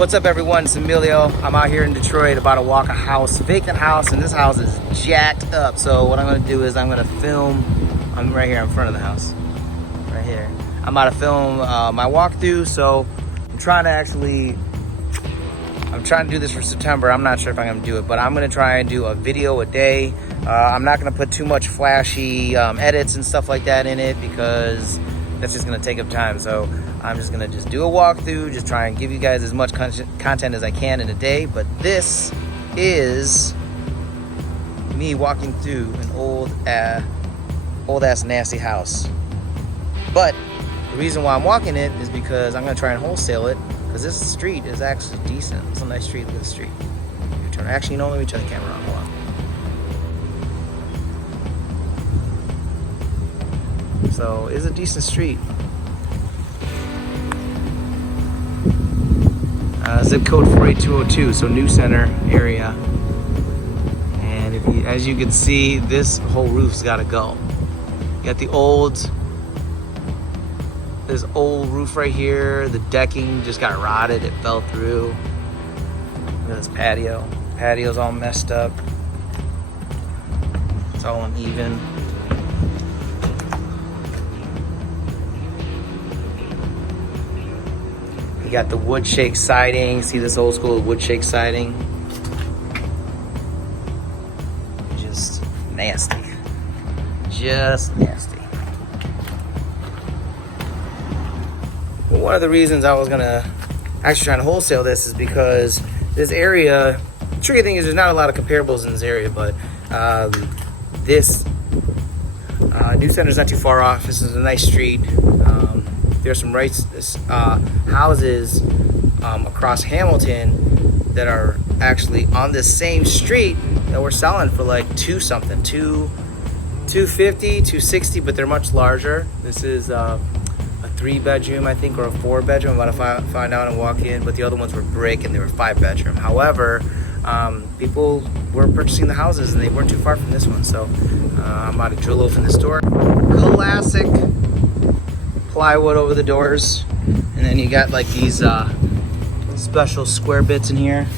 What's up, everyone? It's Emilio. I'm out here in Detroit about to walk a house, vacant house, and this house is jacked up. So what I'm gonna do is I'm gonna film. I'm right here in front of the house, right here. I'm about to film my walkthrough. So I'm trying to do this for September. I'm not sure if I'm gonna do it, but I'm gonna try and do a video a day. I'm not gonna put too much flashy edits and stuff like that in it because that's just gonna take up time. So I'm just gonna do a walkthrough, just try and give you guys as much content as I can in a day. But this is me walking through an old ass nasty house. But the reason why I'm walking it is because I'm gonna try and wholesale it, because this street is actually decent. It's a nice street. Look at the street. Actually, let me turn the camera on. Hold on. So it's a decent street. Zip code 48202, so New Center area. And as you can see, this whole roof's got to go. You got this old roof right here. The decking just got rotted. It fell through. Look at this patio. Patio's all messed up. It's all uneven. You got the wood shake siding. See this old school wood shake siding? Just nasty. Just nasty. Well, one of the reasons I was gonna actually try to wholesale this is because this area, the tricky thing is there's not a lot of comparables in this area, but this New Center's not too far off. This is a nice street. There's some houses across Hamilton that are actually on this same street that we're selling for like $250, $260, but they're much larger. This is a 3-bedroom, I think, or a 4-bedroom. I'm about to find out and walk in, but the other ones were brick and they were 5-bedroom. However, people were purchasing the houses and they weren't too far from this one. So I'm about to drill open this door. Classic plywood over the doors, and then you got like these special square bits in here.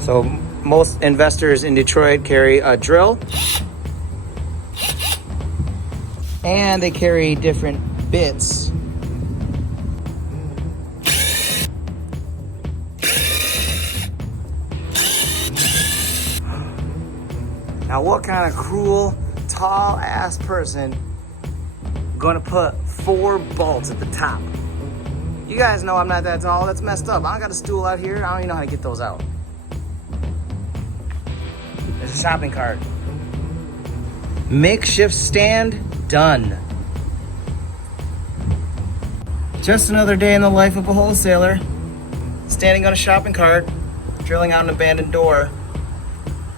So most investors in Detroit carry a drill, and they carry different bits. Now, what kind of cruel, tall-ass person gonna put 4 bolts at the top? You guys know I'm not that tall. That's messed up. I got a stool out here. I don't even know how to get those out. There's a shopping cart. Makeshift stand, done. Just another day in the life of a wholesaler. Standing on a shopping cart, drilling out an abandoned door.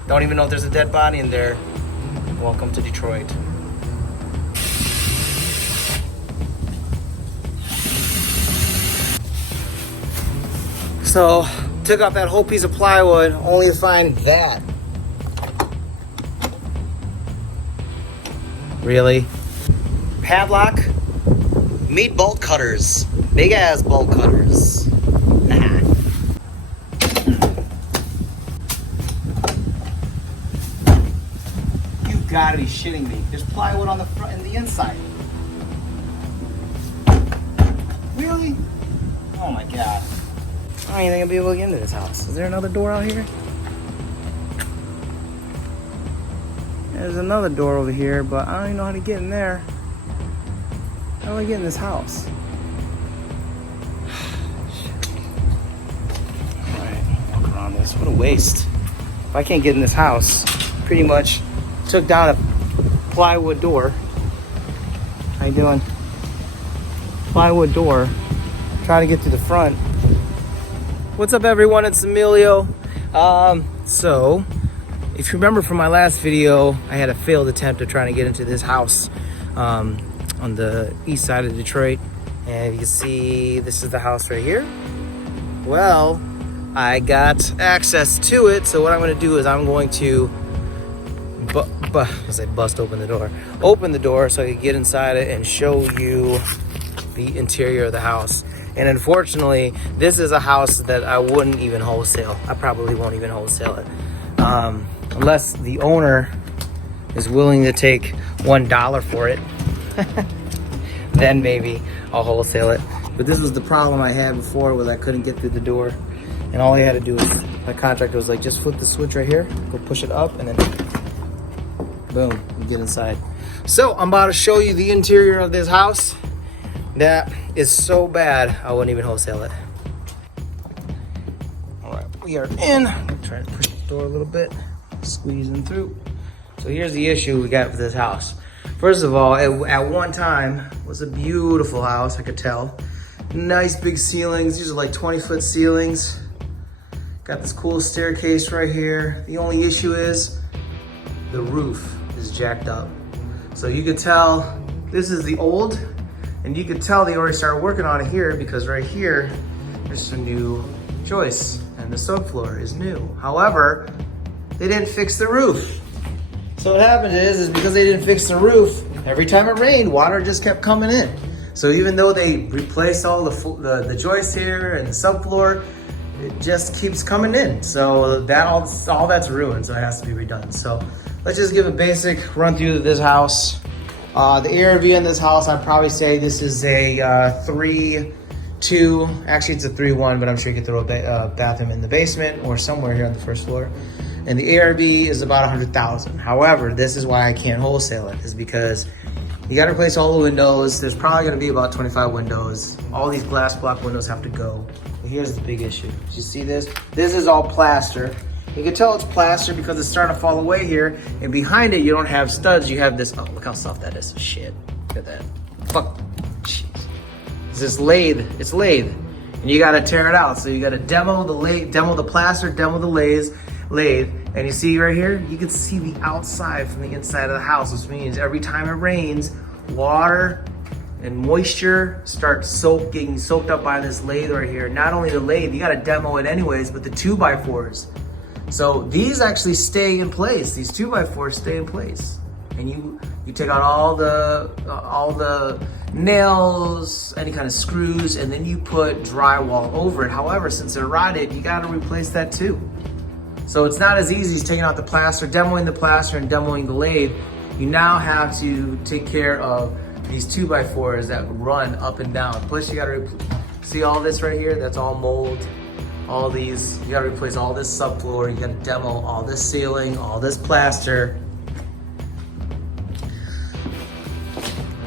Don't even know if there's a dead body in there. Welcome to Detroit. So, took out that whole piece of plywood, only to find that. Really? Padlock? Meat bolt cutters. Big ass bolt cutters. Nah. You gotta be shitting me. There's plywood on the front and the inside. Really? Oh my god. I don't even think I'll be able to get into this house. Is there another door out here? There's another door over here, but I don't even know how to get in there. How do I get in this house? Alright, walk around this. What a waste. If I can't get in this house, pretty much took down a plywood door. How you doing? Plywood door. Try to get to the front. What's up, everyone? It's Emilio. So, if you remember from my last video, I had a failed attempt at trying to get into this house on the east side of Detroit. And you can see this is the house right here. Well, I got access to it. So what I'm going to do is I'm going to bust open the door. Open the door so I could get inside it and show you the interior of the house. And unfortunately, this is a house that I wouldn't even wholesale. I probably won't even wholesale it. Unless the owner is willing to take $1 for it. Then maybe I'll wholesale it. But this was the problem I had before, was I couldn't get through the door. And all I had to do was, my contractor was like, just flip the switch right here, go push it up, and then boom, you get inside. So I'm about to show you the interior of this house. That is so bad, I wouldn't even wholesale it. All right, we are in. Trying to push the door a little bit, squeezing through. So here's the issue we got with this house. First of all, at one time, it was a beautiful house, I could tell. Nice big ceilings, these are like 20-foot ceilings. Got this cool staircase right here. The only issue is the roof is jacked up. So you could tell this is the old, and you could tell they already started working on it here, because right here, there's a new joist and the subfloor is new. However, they didn't fix the roof. So what happened is because they didn't fix the roof, every time it rained, water just kept coming in. So even though they replaced all the joists here and the subfloor, it just keeps coming in. So that all that's ruined, so it has to be redone. So let's just give a basic run through of this house. The ARV in this house, I'd probably say this is a 3-2. Actually, it's a 3-1, but I'm sure you could throw a bathroom in the basement or somewhere here on the first floor. And the ARV is about $100,000. However, this is why I can't wholesale it, is because you got to replace all the windows. There's probably going to be about 25 windows. All these glass block windows have to go. But here's the big issue. You see this? This is all plaster. You can tell it's plaster because it's starting to fall away here. And behind it, you don't have studs. You have this. Oh, look how soft that is. Shit. Look at that. Fuck. Jeez. It's this lathe. It's lathe. And you got to tear it out. So you got to demo the lathe, demo the plaster, demo the lathe. And you see right here, you can see the outside from the inside of the house, which means every time it rains, water and moisture start getting soaked up by this lathe right here. Not only the lathe, you got to demo it anyways, but the 2x4s. So these actually stay in place. These 2x4s stay in place, and you take out all the nails, any kind of screws, and then you put drywall over it. However, since they're rotted, you got to replace that too. So it's not as easy as taking out the plaster, demoing the plaster, and demoing the lathe. You now have to take care of these 2x4s that run up and down. Plus you gotta see all this right here, that's all mold. All these, you gotta replace all this subfloor, you gotta demo all this ceiling, all this plaster.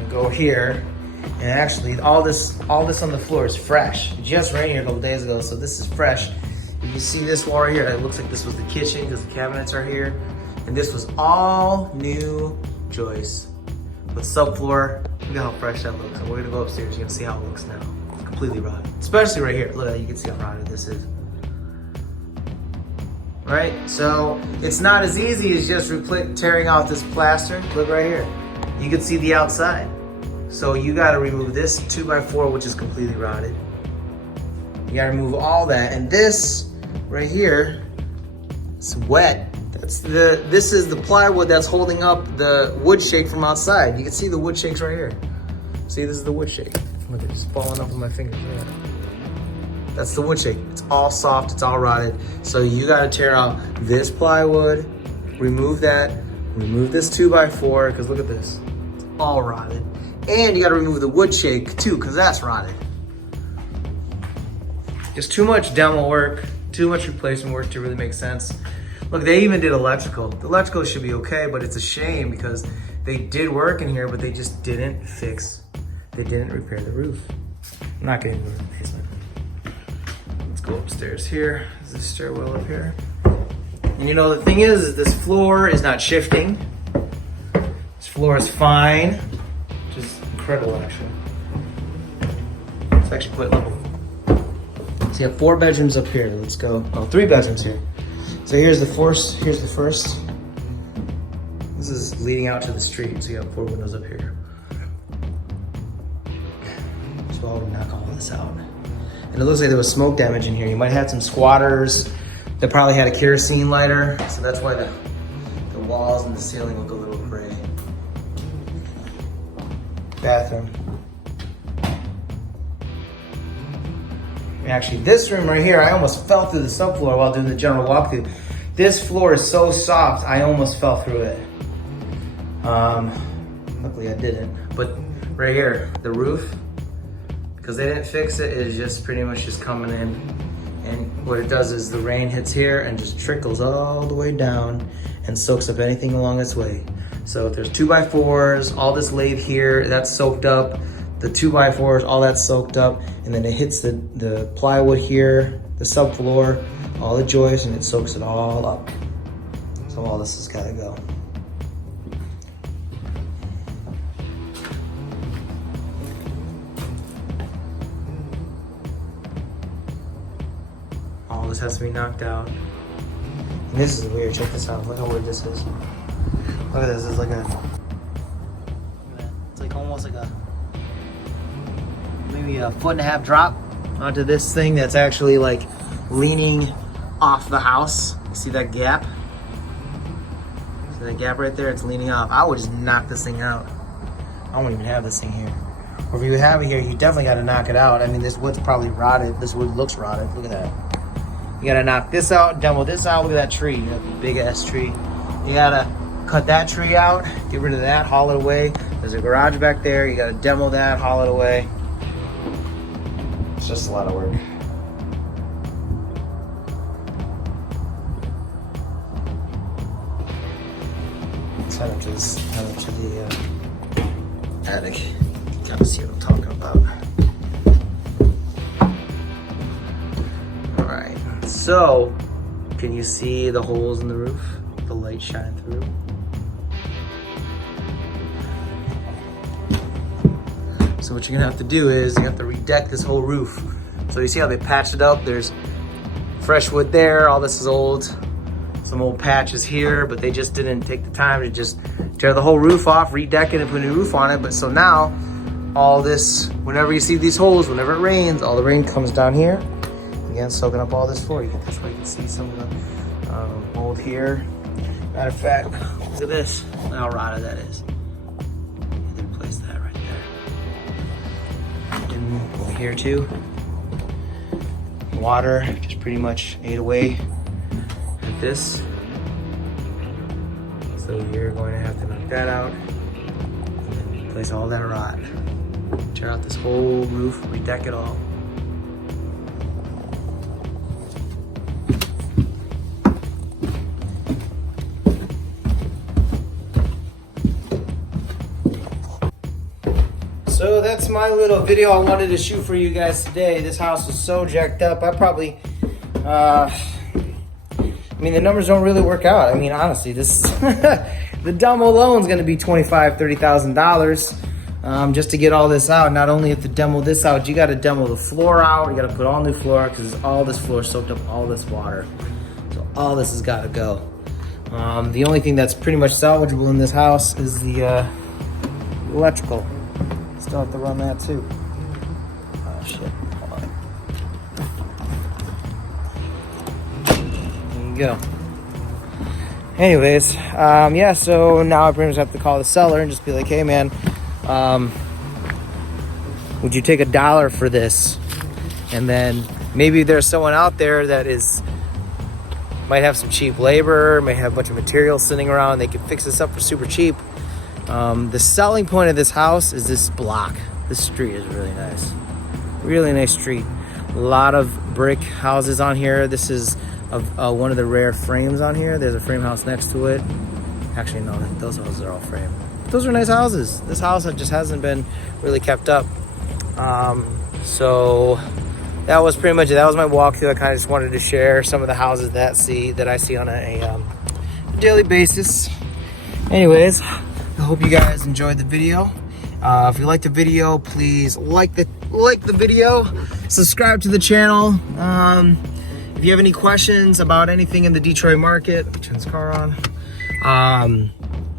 Go here, and actually all this on the floor is fresh. It just rained here a couple days ago, so this is fresh. You see this wall right here, it looks like this was the kitchen because the cabinets are here. And this was all new joists with subfloor. Look at how fresh that looks. And we're gonna go upstairs, you're gonna see how it looks now. It's completely rotted, especially right here. Look at that, you can see how rotted this is. Right, so it's not as easy as just tearing out this plaster. Look right here, you can see the outside. So you gotta remove this 2x4, which is completely rotted. You gotta remove all that, and this right here, it's wet. This is the plywood that's holding up the wood shake from outside. You can see the wood shakes right here. See, this is the wood shake. Look, it's falling off of my fingers. Yeah. That's the wood shake. It's all soft, it's all rotted. So you gotta tear out this plywood, remove that, remove this 2x4, because look at this, it's all rotted. And you gotta remove the wood shake too, because that's rotted. It's too much demo work, too much replacement work to really make sense. Look, they even did electrical. The electrical should be okay, but it's a shame because they did work in here, but they just didn't repair the roof. I'm not getting to the basement. Let's go upstairs here. There's a stairwell up here. And you know, the thing is this floor is not shifting. This floor is fine, which is incredible actually. It's actually quite level. So you have 4 bedrooms up here. Let's go. Oh, 3 bedrooms here. So here's the first. This is leading out to the street. So you have 4 windows up here. So I'll knock all this out. And it looks like there was smoke damage in here. You might have had some squatters that probably had a kerosene lighter. So that's why the walls and the ceiling look a little gray. Bathroom. Actually, this room right here, I almost fell through the subfloor while doing the general walkthrough. This floor is so soft, I almost fell through it. Luckily I didn't. But right here, the roof, because they didn't fix it, it is just pretty much just coming in. And what it does is the rain hits here and just trickles all the way down and soaks up anything along its way. So if there's 2x4s, all this lath here, that's soaked up. The 2x4s, all that's soaked up, and then it hits the plywood here, the subfloor, all the joists, and it soaks it all up. So all this has gotta go. All this has to be knocked out. And this is weird, check this out, look how weird this is. Look at this, it's like it's like almost like maybe a 1.5 foot drop onto this thing that's actually like leaning off the house. You see that gap? See that gap right there? It's leaning off. I would just knock this thing out. I won't even have this thing here. Or if you have it here, you definitely got to knock it out. I mean, this wood's probably rotted. This wood looks rotted. Look at that. You got to knock this out, demo this out. Look at that tree, that big ass tree. You got to cut that tree out, get rid of that, haul it away. There's a garage back there. You got to demo that, haul it away. It's just a lot of work. Let's head up to the attic. Gotta see what I'm talking about. All right. So, can you see the holes in the roof? The light shine through. So what you're gonna have to do is you have to redeck this whole roof. So you see how they patched it up? There's fresh wood there, all this is old. Some old patches here, but they just didn't take the time to just tear the whole roof off, redeck it and put a new roof on it. But so now, all this, whenever you see these holes, whenever it rains, all the rain comes down here. Again, soaking up all this floor. That's why you can see some of the mold here. Matter of fact, look at this, look how rotted that is. They replaced that right there. And over here too, water just pretty much ate away at this. So you're going to have to knock that out and then replace all that rot. Tear out this whole roof, redeck it all. So that's my little video I wanted to shoot for you guys today. This house was so jacked up. I probably, I mean, the numbers don't really work out. I mean, honestly, this, the demo alone is gonna be $25,000, $30,000 just to get all this out. Not only have to demo this out, you gotta demo the floor out. You gotta put all new floor because all this floor soaked up all this water. So all this has gotta go. The only thing that's pretty much salvageable in this house is the electrical. Still have to run that too. Oh shit, hold on. There you go. Anyways, yeah, so now I pretty much have to call the seller and just be like, hey man, would you take $1 for this? And then maybe there's someone out there that might have some cheap labor, might have a bunch of materials sitting around, they could fix this up for super cheap. The selling point of this house is this block. This street is really nice. Really nice street. A lot of brick houses on here. This is one of the rare frames on here. There's a frame house next to it. Actually, no, those houses are all frame. Those are nice houses. This house just hasn't been really kept up. So that was pretty much it. That was my walkthrough. I kind of just wanted to share some of the houses that I see on a daily basis. Anyways, I hope you guys enjoyed the video. If you liked the video, please like the video, subscribe to the channel. If you have any questions about anything in the Detroit market, let me turn this car on.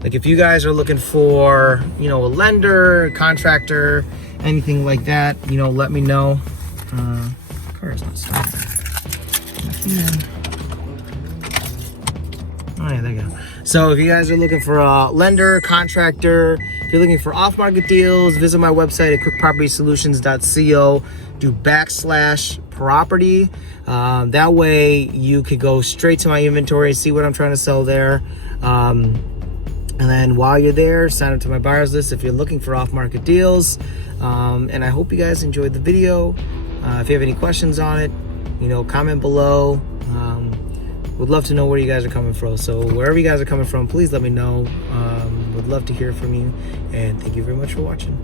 Like if you guys are looking for, a lender, a contractor, anything like that, let me know. Car is not starting. Oh yeah, there you go. So if you guys are looking for a lender, contractor, if you're looking for off-market deals, visit my website at quickpropertysolutions.co. Do /property. That way you could go straight to my inventory, see what I'm trying to sell there. And then while you're there, sign up to my buyers list if you're looking for off-market deals. And I hope you guys enjoyed the video. If you have any questions on it, comment below. Would love to know where you guys are coming from. So wherever you guys are coming from, please let me know. Would love to hear from you. And thank you very much for watching.